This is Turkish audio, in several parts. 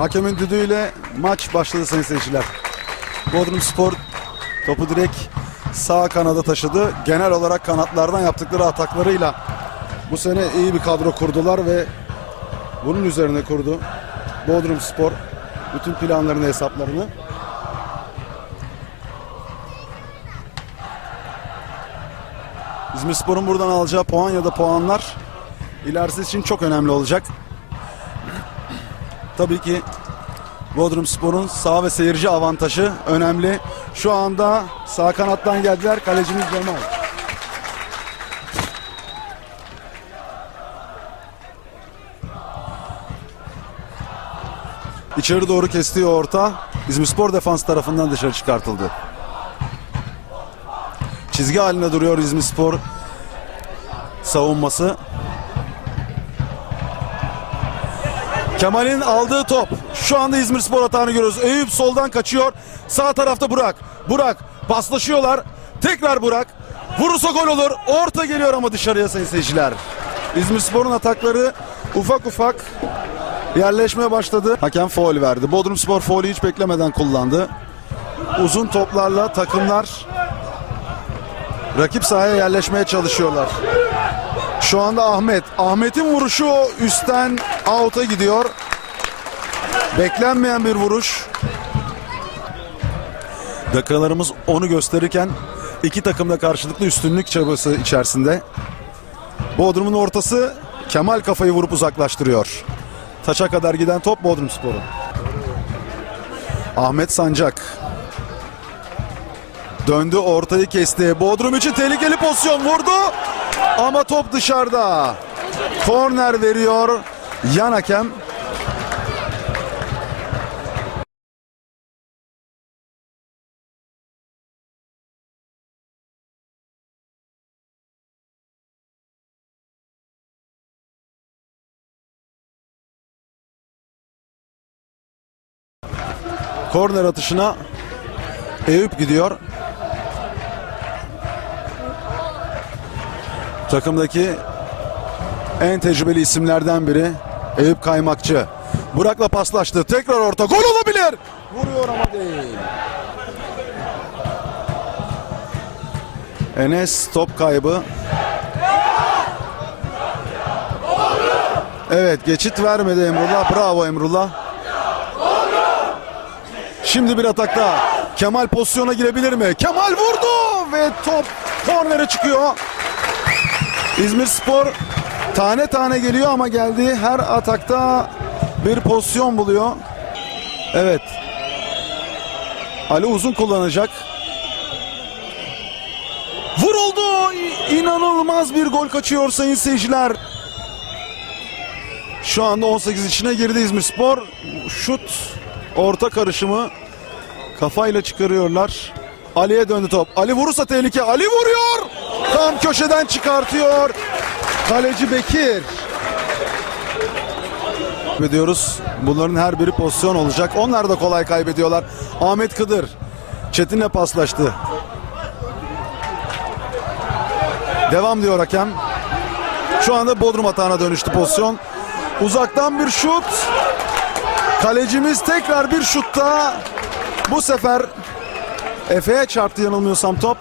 Hakemin düdüğüyle maç başladı sayın seyirciler. Bodrum Spor topu direkt sağ kanada taşıdı. Genel olarak kanatlardan yaptıkları ataklarıyla bu sene iyi bir kadro kurdular ve bunun üzerine kurdu Bodrum Spor bütün planlarını hesaplarını. İzmirspor'un buradan alacağı puan ya da puanlar ilerisi için çok önemli olacak. Tabii ki Bodrum Spor'un sağ ve seyirci avantajı önemli. Şu anda sağ kanattan geldiler. Kalecimiz Cemal. İçeri doğru kestiği orta İzmirspor defans tarafından dışarı çıkartıldı. Çizgi halinde duruyor İzmirspor savunması. Kemal'in aldığı top. Şu anda İzmirspor atağını görüyoruz. Eyüp soldan kaçıyor. Sağ tarafta Burak. Burak paslaşıyorlar. Tekrar Burak. Vurursa gol olur. Orta geliyor ama dışarıya sayın seyirciler. İzmirspor'un atakları ufak ufak yerleşmeye başladı. Hakem faul verdi. Bodrumspor faulü hiç beklemeden kullandı. Uzun toplarla takımlar rakip sahaya yerleşmeye çalışıyorlar. Şu anda Ahmet. Ahmet'in vuruşu üstten out'a gidiyor. Beklenmeyen bir vuruş. Dakikalarımız onu gösterirken iki takım da karşılıklı üstünlük çabası içerisinde. Bodrum'un ortası Kemal kafayı vurup uzaklaştırıyor. Taça kadar giden top Bodrum Spor'un. Ahmet Sancak. Döndü ortayı kesti. Bodrum için tehlikeli pozisyon vurdu. Ama top dışarıda. Korner veriyor. Yan hakem. Korner atışına Eyüp gidiyor. Takımdaki en tecrübeli isimlerden biri Eyüp Kaymakçı. Burak'la paslaştı. Tekrar orta. Gol olabilir. Vuruyor ama değil. Enes top kaybı. Evet geçit vermedi Emrullah. Bravo Emrullah. Şimdi bir atakta. Kemal pozisyona girebilir mi? Kemal vurdu ve top kornere çıkıyor. İzmir Spor tane tane geliyor ama geldiği her atakta bir pozisyon buluyor. Evet. Ali uzun kullanacak. Vuruldu. İnanılmaz bir gol kaçıyor sayın seyirciler. Şu anda 18 içine girdi İzmir Spor. Şut, orta karışımı kafayla çıkarıyorlar. Ali'ye döndü top. Ali vurursa tehlike. Ali vuruyor. Tam köşeden çıkartıyor. Kaleci Bekir. Ediyoruz. Bunların her biri pozisyon olacak. Onlar da kolay kaybediyorlar. Ahmet Kıdır. Çetin'le paslaştı. Devam diyor hakem. Şu anda Bodrum atağına dönüştü pozisyon. Uzaktan bir şut. Kalecimiz tekrar bir şutta. Bu sefer Efe'ye çarptı yanılmıyorsam top.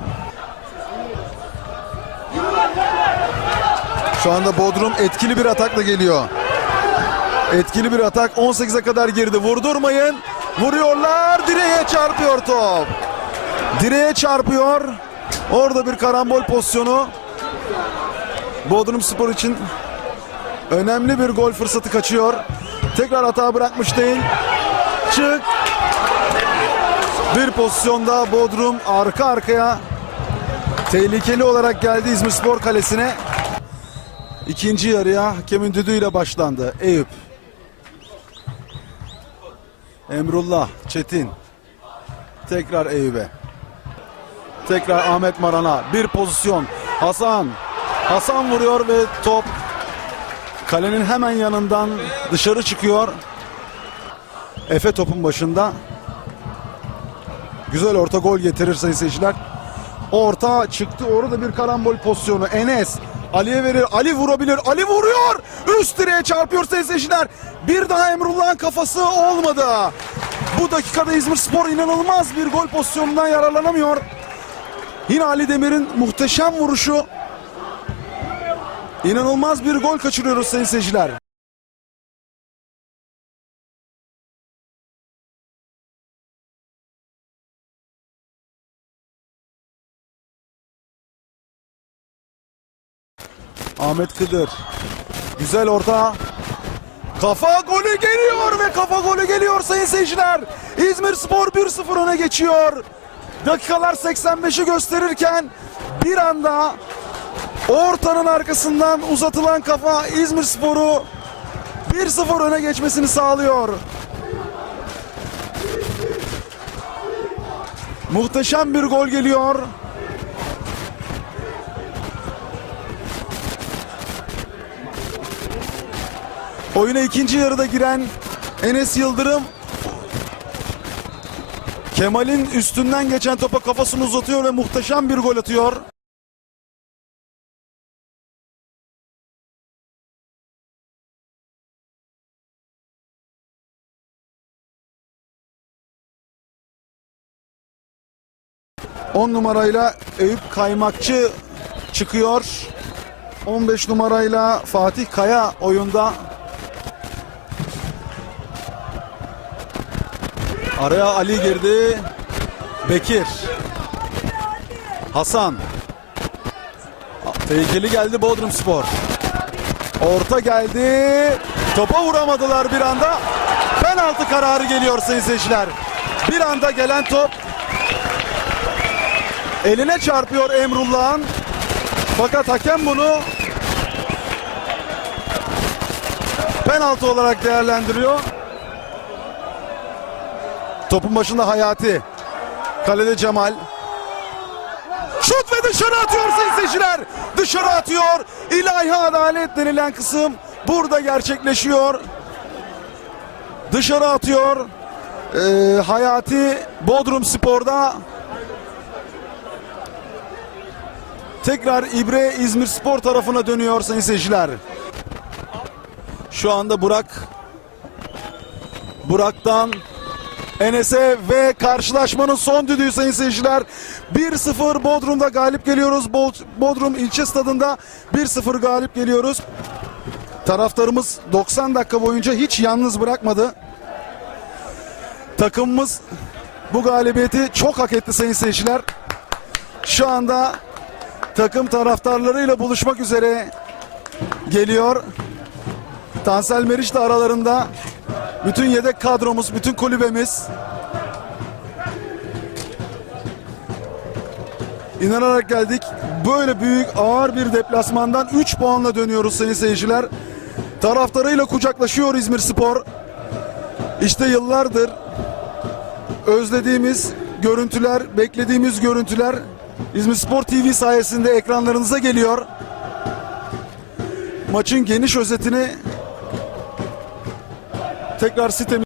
Şu anda Bodrum etkili bir atakla geliyor. Etkili bir atak 18'e kadar girdi. Vurdurmayın. Vuruyorlar. Direğe çarpıyor top. Direğe çarpıyor. Orada bir karambol pozisyonu. Bodrum Spor için önemli bir gol fırsatı kaçıyor. Tekrar hata bırakmış değil. Çık. Bir pozisyonda Bodrum arka arkaya tehlikeli olarak geldi İzmirspor kalesine. İkinci yarıya hakemin düdüğüyle başlandı. Eyüp. Emrullah, Çetin. Tekrar Eyüp'e. Tekrar Ahmet Maran'a. Bir pozisyon. Hasan. Hasan vuruyor ve top kalenin hemen yanından dışarı çıkıyor. Efe topun başında. Güzel orta gol getirir sayın seyirciler. Orta çıktı. Orada bir karambol pozisyonu. Enes Ali'ye verir. Ali vurabilir. Ali vuruyor. Üst direğe çarpıyor seyirciler. Bir daha Emrullah'ın kafası olmadı. Bu dakikada İzmir Spor inanılmaz bir gol pozisyonundan yararlanamıyor. Yine Ali Demir'in muhteşem vuruşu. İnanılmaz bir gol kaçırıyoruz sayın seyirciler. Ahmet Kıdır. Güzel orta. Kafa golü geliyor ve kafa golü geliyor sayın seyirciler. İzmir Spor 1-0 öne geçiyor. Dakikalar 85'i gösterirken bir anda ortanın arkasından uzatılan kafa İzmir Spor'u 1-0 öne geçmesini sağlıyor. Muhteşem bir gol geliyor. Oyuna ikinci yarıda giren Enes Yıldırım Kemal'in üstünden geçen topa kafasını uzatıyor ve muhteşem bir gol atıyor. On numarayla Eyüp Kaymakçı çıkıyor. 15 numarayla Fatih Kaya oyunda. Araya Ali girdi. Bekir. Hasan. Tehlikeli geldi Bodrum Spor. Orta geldi. Topa vuramadılar bir anda. Penaltı kararı geliyor sayın seyirciler. Bir anda gelen top eline çarpıyor Emrullah'ın. Fakat hakem bunu penaltı olarak değerlendiriyor. Topun başında Hayati. Kalede Cemal. Şut ve dışarı atıyor seyirciler. Dışarı atıyor. İlahi adalet denilen kısım burada gerçekleşiyor. Dışarı atıyor. Ee, Hayati Bodrum Spor'da tekrar İbre İzmir Spor tarafına dönüyor sayın seyirciler. Şu anda Burak Burak'tan Enes'e ve karşılaşmanın son düdüğü sayın seyirciler. 1-0 Bodrum'da galip geliyoruz. Bod- Bodrum ilçe stadında 1-0 galip geliyoruz. Taraftarımız 90 dakika boyunca hiç yalnız bırakmadı. Takımımız bu galibiyeti çok hak etti sayın seyirciler. Şu anda takım taraftarlarıyla buluşmak üzere geliyor. Tansel Meriç de aralarında. Bütün yedek kadromuz, bütün kulübemiz. İnanarak geldik. Böyle büyük ağır bir deplasmandan 3 puanla dönüyoruz sayın seyirciler. Taraftarıyla kucaklaşıyor İzmir Spor. İşte yıllardır özlediğimiz görüntüler, beklediğimiz görüntüler İzmir Spor TV sayesinde ekranlarınıza geliyor. Maçın geniş özetini tekrar sitemiz